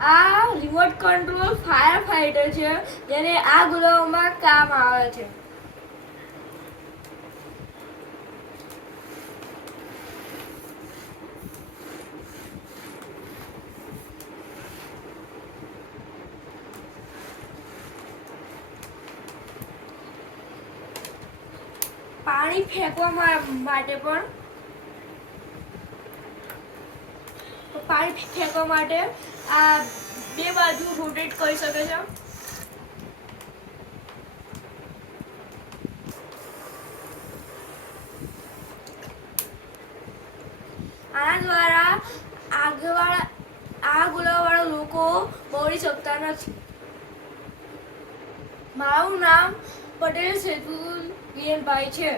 આ remote control fire fighter છે જેને આગ ઓલવવામાં કામ આવે છે. પાણી ફેંકવા માટે આ બે બાજુ રોટેટ કરી શકે છે. આના દ્વારા આગ ઓલવવાળા લોકો બળી શકતા નથી. મારું નામ પટેલ સેતુલભાઈ છે.